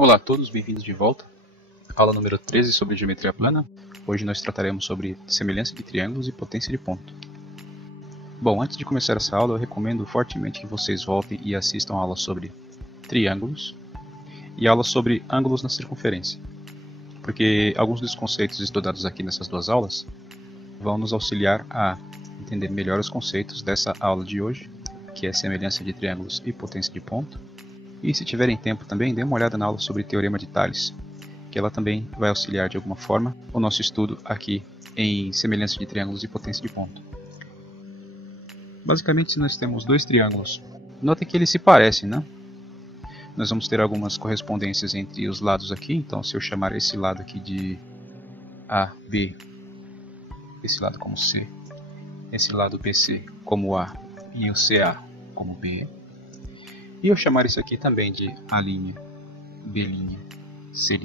Olá a todos, bem-vindos de volta. Aula número 13 sobre geometria plana. Hoje nós trataremos sobre semelhança de triângulos e potência de ponto. Bom, antes de começar essa aula, eu recomendo fortemente que vocês voltem e assistam a aula sobre triângulos e a aula sobre ângulos na circunferência, porque alguns dos conceitos estudados aqui nessas duas aulas vão nos auxiliar a entender melhor os conceitos dessa aula de hoje, que é semelhança de triângulos e potência de ponto. E se tiverem tempo também, dê uma olhada na aula sobre teorema de Thales, que ela também vai auxiliar de alguma forma o nosso estudo aqui em semelhança de triângulos e potência de ponto. Basicamente, nós temos dois triângulos. Notem que eles se parecem, né? Nós vamos ter algumas correspondências entre os lados aqui, então se eu chamar esse lado aqui de A, B, esse lado como C, esse lado BC como A e o CA como B, e eu chamar isso aqui também de A', B', C',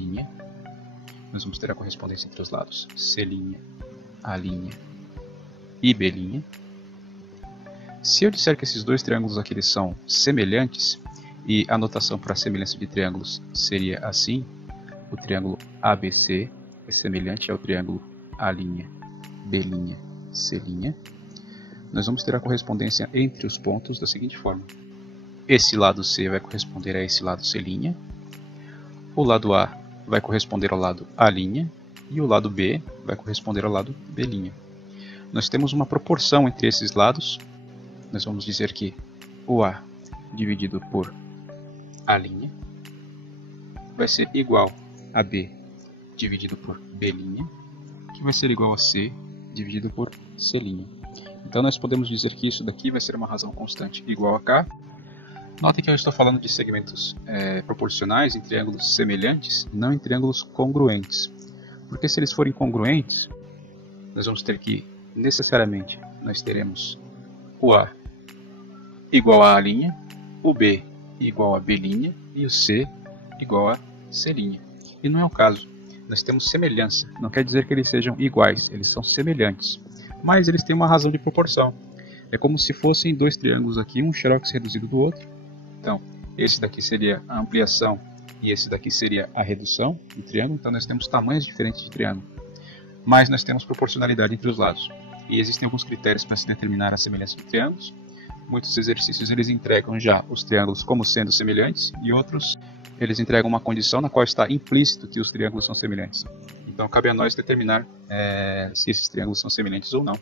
nós vamos ter a correspondência entre os lados C', A' e B'. Se eu disser que esses dois triângulos aqui eles são semelhantes, e a notação para a semelhança de triângulos seria assim, o triângulo ABC é semelhante ao triângulo A', B', C', nós vamos ter a correspondência entre os pontos da seguinte forma. Esse lado C vai corresponder a esse lado C', o lado A vai corresponder ao lado A' e o lado B vai corresponder ao lado B'. Nós temos uma proporção entre esses lados, nós vamos dizer que o A dividido por A' vai ser igual a B dividido por B', que vai ser igual a C dividido por C'. Então nós podemos dizer que isso daqui vai ser uma razão constante igual a K. Notem que eu estou falando de segmentos proporcionais em triângulos semelhantes, não em triângulos congruentes. Porque se eles forem congruentes, nós vamos ter que, necessariamente, nós teremos o A igual a A', o B igual a B' e o C igual a C'. E não é o caso. Nós temos semelhança. Não quer dizer que eles sejam iguais, eles são semelhantes. Mas eles têm uma razão de proporção. É como se fossem dois triângulos aqui, um xerox reduzido do outro. Então, esse daqui seria a ampliação e esse daqui seria a redução do triângulo. Então, nós temos tamanhos diferentes de triângulo. Mas nós temos proporcionalidade entre os lados. E existem alguns critérios para se determinar a semelhança de triângulos. Muitos exercícios eles entregam já os triângulos como sendo semelhantes e outros eles entregam uma condição na qual está implícito que os triângulos são semelhantes. Então, cabe a nós determinar se esses triângulos são semelhantes ou não.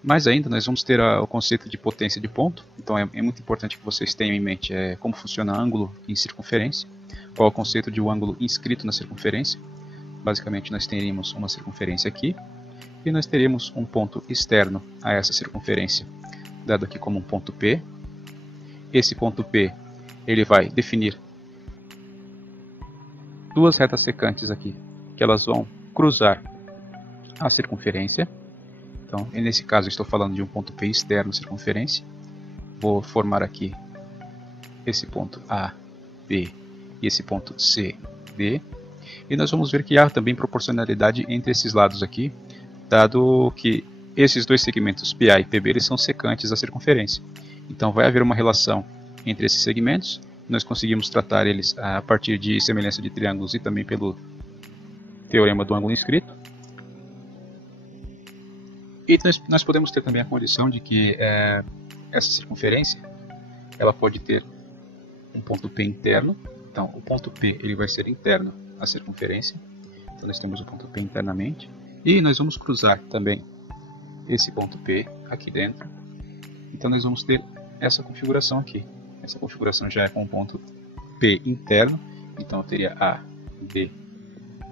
Mais ainda, nós vamos ter o conceito de potência de ponto. Então é muito importante que vocês tenham em mente como funciona ângulo em circunferência, qual é o conceito de um ângulo inscrito na circunferência. Basicamente nós teríamos uma circunferência aqui, e nós teríamos um ponto externo a essa circunferência, dado aqui como um ponto P. Esse ponto P ele vai definir duas retas secantes aqui, que elas vão cruzar a circunferência. Então, nesse caso, eu estou falando de um ponto P externo à circunferência. Vou formar aqui esse ponto A, B e esse ponto C, D. E nós vamos ver que há também proporcionalidade entre esses lados aqui, dado que esses dois segmentos PA e PB eles são secantes à circunferência. Então, vai haver uma relação entre esses segmentos. Nós conseguimos tratar eles a partir de semelhança de triângulos e também pelo teorema do ângulo inscrito. E nós podemos ter também a condição de que essa circunferência ela pode ter um ponto P interno. Então, o ponto P ele vai ser interno à circunferência. Então, nós temos o ponto P internamente. E nós vamos cruzar também esse ponto P aqui dentro. Então, nós vamos ter essa configuração aqui. Essa configuração já é com o ponto P interno. Então, eu teria A, B,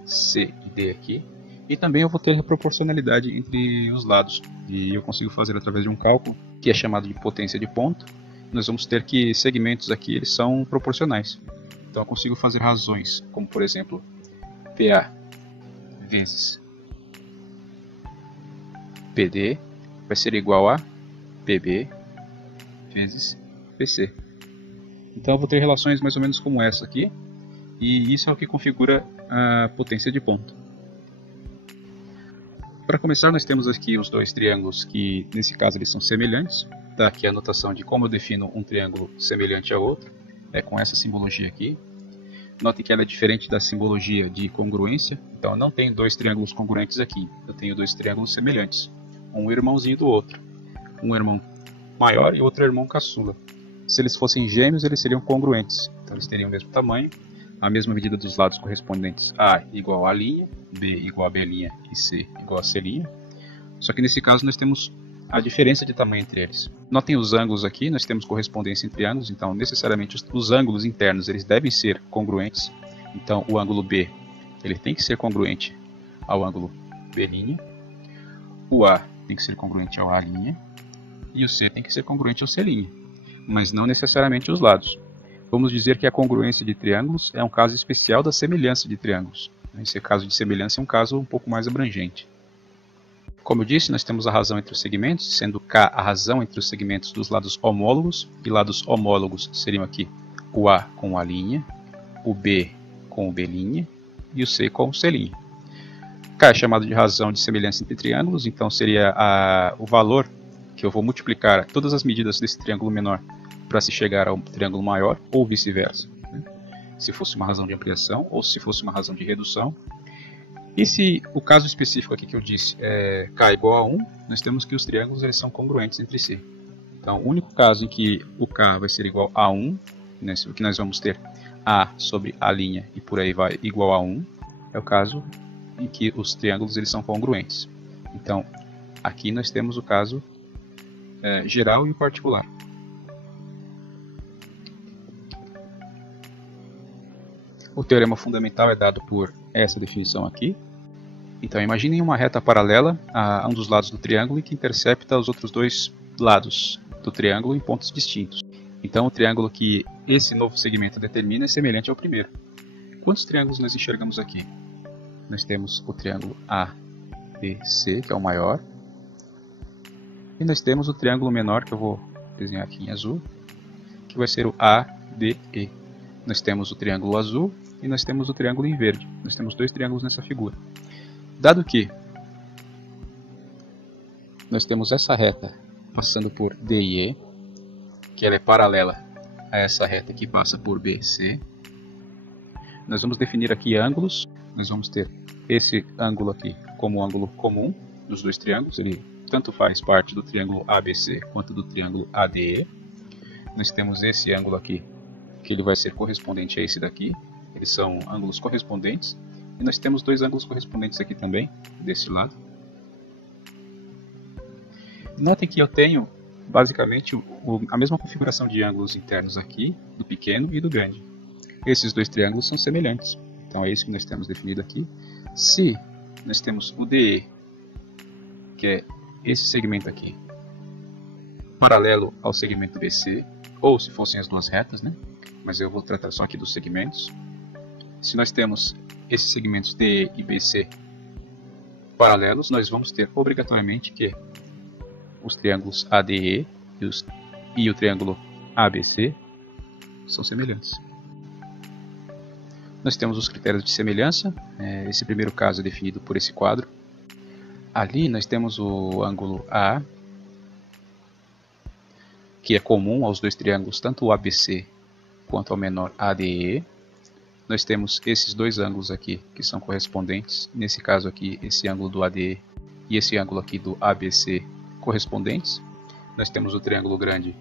C e D aqui. E também eu vou ter a proporcionalidade entre os lados. E eu consigo fazer através de um cálculo, que é chamado de potência de ponto. Nós vamos ter que segmentos aqui eles são proporcionais. Então eu consigo fazer razões, como por exemplo, PA vezes PD vai ser igual a PB vezes PC. Então eu vou ter relações mais ou menos como essa aqui. E isso é o que configura a potência de ponto. Para começar, nós temos aqui os dois triângulos que, nesse caso, eles são semelhantes. Tá aqui a notação de como eu defino um triângulo semelhante a outro, com essa simbologia aqui. Notem que ela é diferente da simbologia de congruência. Então eu não tenho dois triângulos congruentes aqui. Eu tenho dois triângulos semelhantes. Um irmãozinho do outro. Um irmão maior e outro irmão caçula. Se eles fossem gêmeos, eles seriam congruentes. Então eles teriam o mesmo tamanho, a mesma medida dos lados correspondentes. A igual a linha, B igual a B' e C igual a C'. Só que nesse caso nós temos a diferença de tamanho entre eles. Notem os ângulos aqui, nós temos correspondência entre ângulos, então necessariamente os ângulos internos eles devem ser congruentes. Então o ângulo B ele tem que ser congruente ao ângulo B', o A tem que ser congruente ao A' e o C tem que ser congruente ao C', mas não necessariamente os lados. Vamos dizer que a congruência de triângulos é um caso especial da semelhança de triângulos. Esse caso de semelhança é um caso um pouco mais abrangente. Como eu disse, nós temos a razão entre os segmentos, sendo K a razão entre os segmentos dos lados homólogos, e lados homólogos seriam aqui o A com o A', o B com o B' e o C com o C'. K é chamado de razão de semelhança entre triângulos, então seria o valor que eu vou multiplicar todas as medidas desse triângulo menor para se chegar ao triângulo maior, ou vice-versa. Se fosse uma razão de ampliação, ou se fosse uma razão de redução. E se o caso específico aqui que eu disse é K igual a 1, nós temos que os triângulos eles são congruentes entre si. Então, o único caso em que o K vai ser igual a 1, né, o que nós vamos ter A sobre A' e por aí vai igual a 1, é o caso em que os triângulos eles são congruentes. Então, aqui nós temos o caso geral e o particular. O teorema fundamental é dado por essa definição aqui. Então imaginem uma reta paralela a um dos lados do triângulo e que intercepta os outros dois lados do triângulo em pontos distintos. Então o triângulo que esse novo segmento determina é semelhante ao primeiro. Quantos triângulos nós enxergamos aqui? Nós temos o triângulo ABC, que é o maior. E nós temos o triângulo menor, que eu vou desenhar aqui em azul, que vai ser o ADE. Nós temos o triângulo azul e nós temos o triângulo em verde. Nós temos dois triângulos nessa figura. Dado que nós temos essa reta passando por D e E, que ela é paralela a essa reta que passa por BC, nós vamos definir aqui ângulos. Nós vamos ter esse ângulo aqui como ângulo comum dos dois triângulos. Ele tanto faz parte do triângulo ABC quanto do triângulo ADE. Nós temos esse ângulo aqui, que ele vai ser correspondente a esse daqui. Eles são ângulos correspondentes. E nós temos dois ângulos correspondentes aqui também, desse lado. Notem que eu tenho, basicamente, a mesma configuração de ângulos internos aqui, do pequeno e do grande. Esses dois triângulos são semelhantes. Então é isso que nós temos definido aqui. Se nós temos o DE, que é esse segmento aqui, paralelo ao segmento BC, ou se fossem as duas retas, né? Mas eu vou tratar só aqui dos segmentos. Se nós temos esses segmentos DE e BC paralelos, nós vamos ter obrigatoriamente que os triângulos ADE e o triângulo ABC são semelhantes. Nós temos os critérios de semelhança. Esse primeiro caso é definido por esse quadro. Ali nós temos o ângulo A, que é comum aos dois triângulos, tanto o ABC quanto ao menor ADE. Nós temos esses dois ângulos aqui, que são correspondentes. Nesse caso aqui, esse ângulo do ADE e esse ângulo aqui do ABC correspondentes. Nós temos o triângulo grande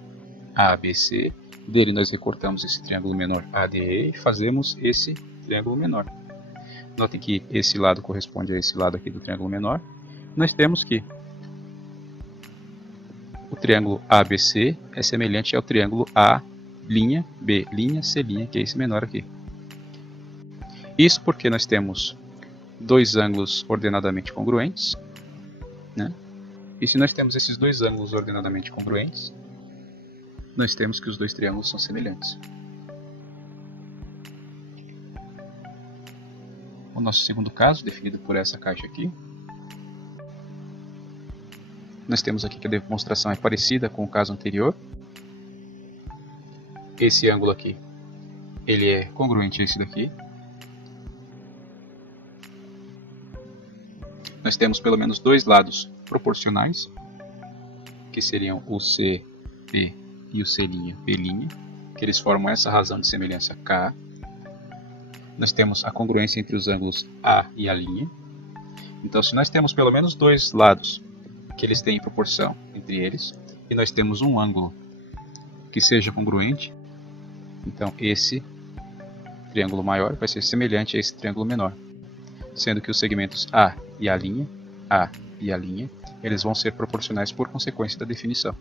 ABC. Dele nós recortamos esse triângulo menor ADE e fazemos esse triângulo menor. Notem que esse lado corresponde a esse lado aqui do triângulo menor. Nós temos que o triângulo ABC é semelhante ao triângulo A', B', C', que é esse menor aqui. Isso porque nós temos dois ângulos ordenadamente congruentes, né? E se nós temos esses dois ângulos ordenadamente congruentes, nós temos que os dois triângulos são semelhantes. O nosso segundo caso, definido por essa caixa aqui, nós temos aqui que a demonstração é parecida com o caso anterior. Esse ângulo aqui, ele é congruente a esse daqui. Nós temos pelo menos dois lados proporcionais, que seriam o C, P e o C', B', que eles formam essa razão de semelhança K. nós temos a congruência entre os ângulos A e A'. Então, se nós temos pelo menos dois lados que eles têm proporção entre eles, e nós temos um ângulo que seja congruente, então esse triângulo maior vai ser semelhante a esse triângulo menor, sendo que os segmentos A e A', eles vão ser proporcionais por consequência da definição.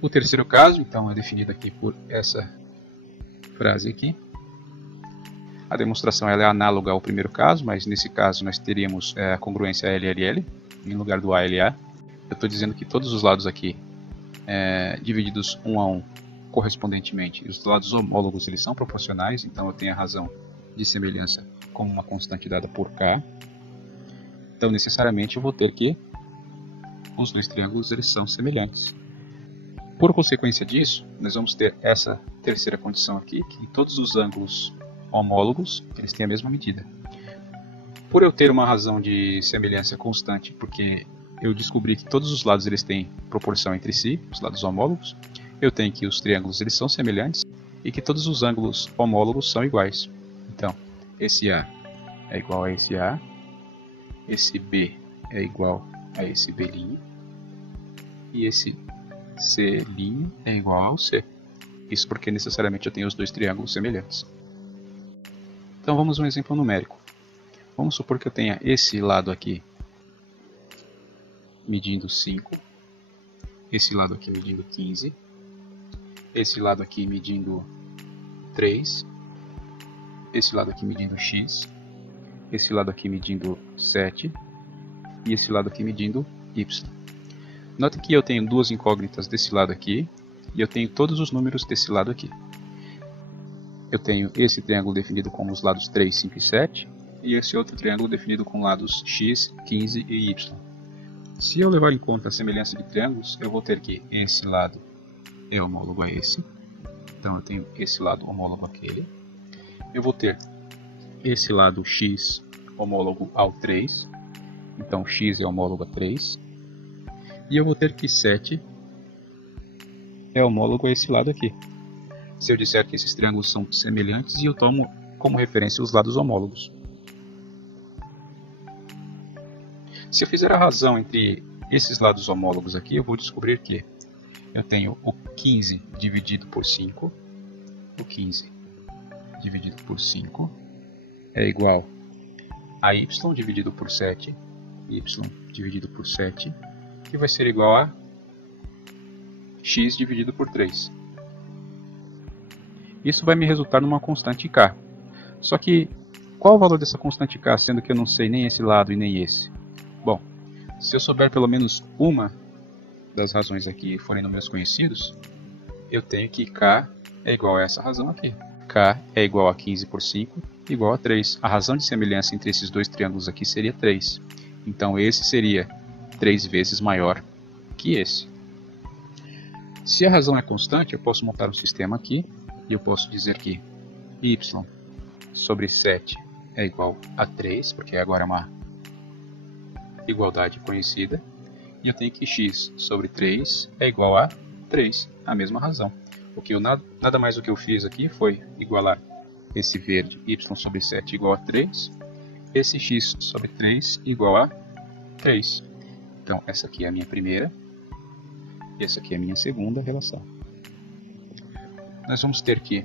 O terceiro caso, então, é definido aqui por essa frase aqui. A demonstração ela é análoga ao primeiro caso, mas nesse caso nós teríamos a congruência LLL em lugar do ALA. Eu estou dizendo que todos os lados aqui, divididos um a um correspondentemente, os lados homólogos eles são proporcionais, então eu tenho a razão de semelhança como uma constante dada por K. Então necessariamente eu vou ter que os dois triângulos eles são semelhantes. Por consequência disso, nós vamos ter essa terceira condição aqui, que todos os ângulos homólogos eles têm a mesma medida. Por eu ter uma razão de semelhança constante, porque eu descobri que todos os lados eles têm proporção entre si, os lados homólogos, eu tenho que os triângulos eles são semelhantes e que todos os ângulos homólogos são iguais. Então, esse A é igual a esse A, esse B é igual a esse B', e esse C' é igual ao C. Isso porque necessariamente eu tenho os dois triângulos semelhantes. Então vamos a um exemplo numérico. Vamos supor que eu tenha esse lado aqui medindo 5, esse lado aqui medindo 15, esse lado aqui medindo 3, esse lado aqui medindo x, esse lado aqui medindo 7 e esse lado aqui medindo y. Note que eu tenho duas incógnitas desse lado aqui e eu tenho todos os números desse lado aqui. Eu tenho esse triângulo definido como os lados 3, 5 e 7 e esse outro triângulo definido com lados x, 15 e y. Se eu levar em conta a semelhança de triângulos, eu vou ter que esse lado é homólogo a esse, então eu tenho esse lado homólogo àquele. Eu vou ter esse lado x homólogo ao 3, então x é homólogo a 3. E eu vou ter que 7 é homólogo a esse lado aqui. Se eu disser que esses triângulos são semelhantes, e eu tomo como referência os lados homólogos. Se eu fizer a razão entre esses lados homólogos aqui, eu vou descobrir que eu tenho o 15 dividido por 5. O 15 dividido por 5 é igual a y dividido por 7. Y dividido por 7. Que vai ser igual a x dividido por 3. Isso vai me resultar numa constante k. Só que, qual o valor dessa constante k, sendo que eu não sei nem esse lado e nem esse? Bom, se eu souber pelo menos uma das razões aqui forem números conhecidos, eu tenho que k é igual a essa razão aqui. K é igual a 15 por 5, igual a 3. A razão de semelhança entre esses dois triângulos aqui seria 3. Então esse seria 3 vezes maior que esse. Se a razão é constante, eu posso montar um sistema aqui e eu posso dizer que y sobre 7 é igual a 3, porque agora é uma igualdade conhecida, e eu tenho que x sobre 3 é igual a 3, a mesma razão. Nada mais do que eu fiz aqui foi igualar esse verde y sobre 7 igual a 3, esse x sobre 3 igual a 3. Então, essa aqui é a minha primeira e essa aqui é a minha segunda relação. Nós vamos ter que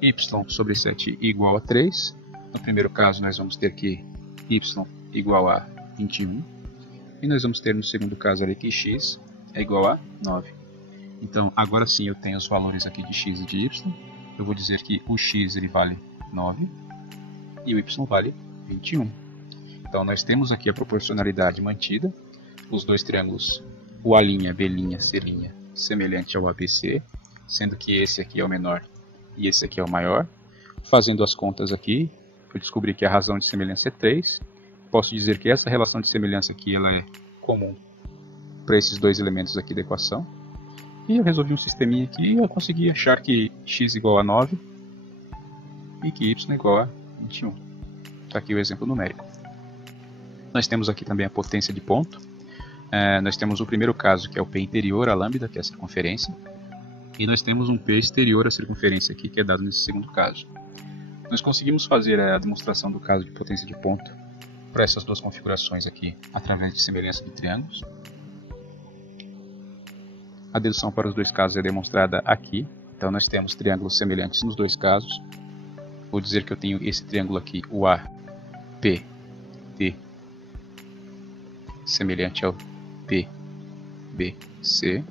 y sobre 7 igual a 3. No primeiro caso, nós vamos ter que y igual a 21. E nós vamos ter no segundo caso ali que x é igual a 9. Então, agora sim eu tenho os valores aqui de x e de y. Eu vou dizer que o x ele vale 9 e o y vale 21. Então, nós temos aqui a proporcionalidade mantida. Os dois triângulos, o A', B', C', semelhante ao ABC, sendo que esse aqui é o menor e esse aqui é o maior. Fazendo as contas aqui, eu descobri que a razão de semelhança é 3. Posso dizer que essa relação de semelhança aqui ela é comum para esses dois elementos aqui da equação. E eu resolvi um sisteminha aqui e eu consegui achar que x igual a 9 e que y igual a 21. Está aqui o exemplo numérico. Nós temos aqui também a potência de ponto. Nós temos o primeiro caso, que é o P interior, a lambda, que é a circunferência. E nós temos um P exterior à circunferência aqui, que é dado nesse segundo caso. Nós conseguimos fazer a demonstração do caso de potência de ponto para essas duas configurações aqui, através de semelhança de triângulos. A dedução para os dois casos é demonstrada aqui. Então nós temos triângulos semelhantes nos dois casos. Vou dizer que eu tenho esse triângulo aqui, o APT, semelhante ao PBC.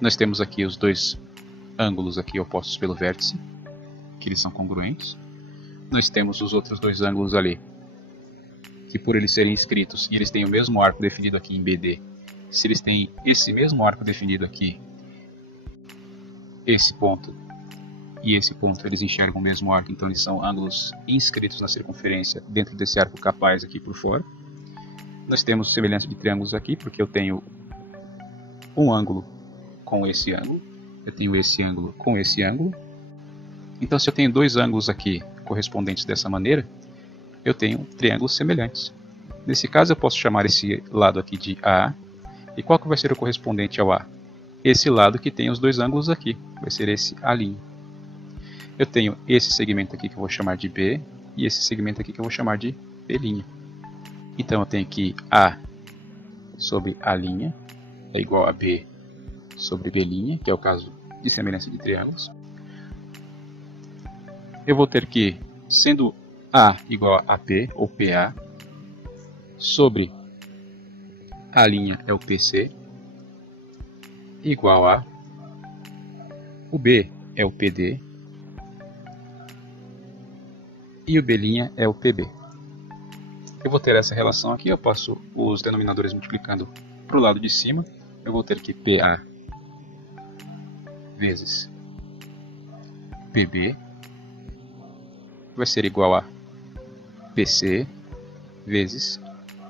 Nós temos aqui os dois ângulos aqui opostos pelo vértice, que eles são congruentes. Nós temos os outros dois ângulos ali, que por eles serem inscritos e eles têm o mesmo arco definido aqui em BD, se eles têm esse mesmo arco definido aqui, esse ponto e esse ponto, eles enxergam o mesmo arco, então eles são ângulos inscritos na circunferência dentro desse arco capaz aqui por fora. Nós temos semelhança de triângulos aqui, porque eu tenho um ângulo com esse ângulo, eu tenho esse ângulo com esse ângulo. Então se eu tenho dois ângulos aqui correspondentes dessa maneira, eu tenho triângulos semelhantes. Nesse caso eu posso chamar esse lado aqui de A. E qual que vai ser o correspondente ao A? Esse lado que tem os dois ângulos aqui, vai ser esse A'. Eu tenho esse segmento aqui que eu vou chamar de B, e esse segmento aqui que eu vou chamar de B'. Então eu tenho que A sobre A' é igual a B sobre B', que é o caso de semelhança de triângulos. Eu vou ter que, sendo A igual a P, ou PA, sobre A' é o PC, igual a o B é o PD, e o B' é o PB. Eu vou ter essa relação aqui, eu posso os denominadores multiplicando para o lado de cima, eu vou ter que PA vezes PB vai ser igual a PC vezes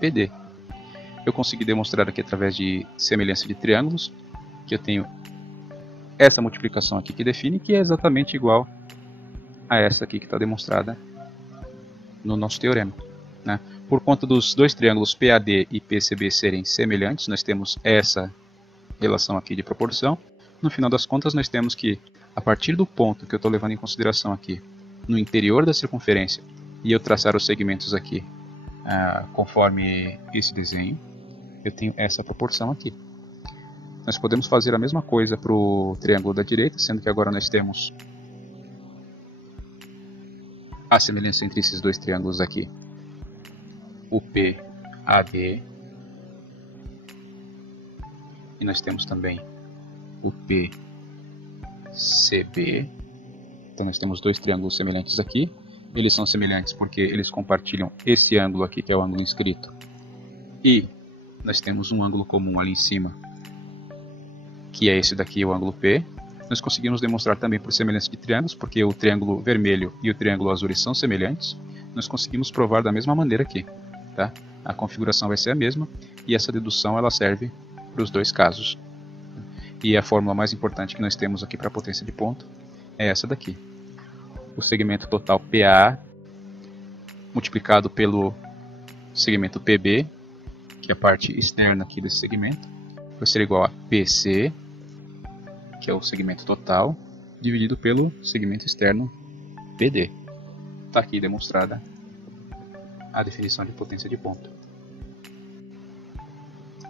PD. Eu consegui demonstrar aqui através de semelhança de triângulos que eu tenho essa multiplicação aqui que define, que é exatamente igual a essa aqui que está demonstrada no nosso teorema, né? Por conta dos dois triângulos PAD e PCB serem semelhantes, nós temos essa relação aqui de proporção. No final das contas, nós temos que, a partir do ponto que eu estou levando em consideração aqui, no interior da circunferência, e eu traçar os segmentos aqui conforme esse desenho, eu tenho essa proporção aqui. Nós podemos fazer a mesma coisa para o triângulo da direita, sendo que agora nós temos a semelhança entre esses dois triângulos aqui, o PAD, e nós temos também o PCB. Então nós temos dois triângulos semelhantes aqui. Eles são semelhantes porque eles compartilham esse ângulo aqui, que é o ângulo inscrito, e nós temos um ângulo comum ali em cima, que é esse daqui, o ângulo P. Nós conseguimos demonstrar também por semelhança de triângulos, porque o triângulo vermelho e o triângulo azul são semelhantes. Nós conseguimos provar da mesma maneira aqui, tá? A configuração vai ser a mesma, e essa dedução ela serve para os dois casos. E a fórmula mais importante que nós temos aqui para a potência de ponto é essa daqui. O segmento total PA multiplicado pelo segmento PB, que é a parte externa aqui desse segmento, vai ser igual a PC, que é o segmento total, dividido pelo segmento externo PD. Está aqui demonstrada a definição de potência de ponto.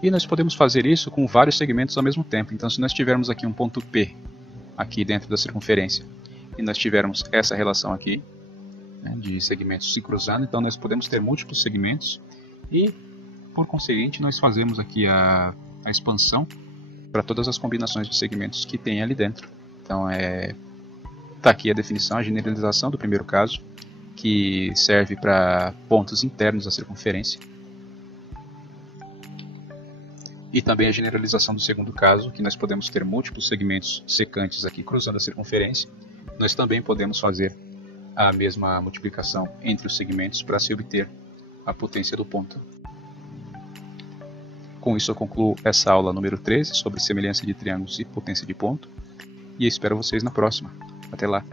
E nós podemos fazer isso com vários segmentos ao mesmo tempo. Então se nós tivermos aqui um ponto P, aqui dentro da circunferência, e nós tivermos essa relação aqui, né, de segmentos se cruzando, então nós podemos ter múltiplos segmentos, e por conseguinte nós fazemos aqui a expansão para todas as combinações de segmentos que tem ali dentro. Então está aqui a definição, a generalização do primeiro caso, que serve para pontos internos da circunferência. E também a generalização do segundo caso, que nós podemos ter múltiplos segmentos secantes aqui cruzando a circunferência. Nós também podemos fazer a mesma multiplicação entre os segmentos para se obter a potência do ponto. Com isso eu concluo essa aula número 13 sobre semelhança de triângulos e potência de ponto, e espero vocês na próxima. Até lá!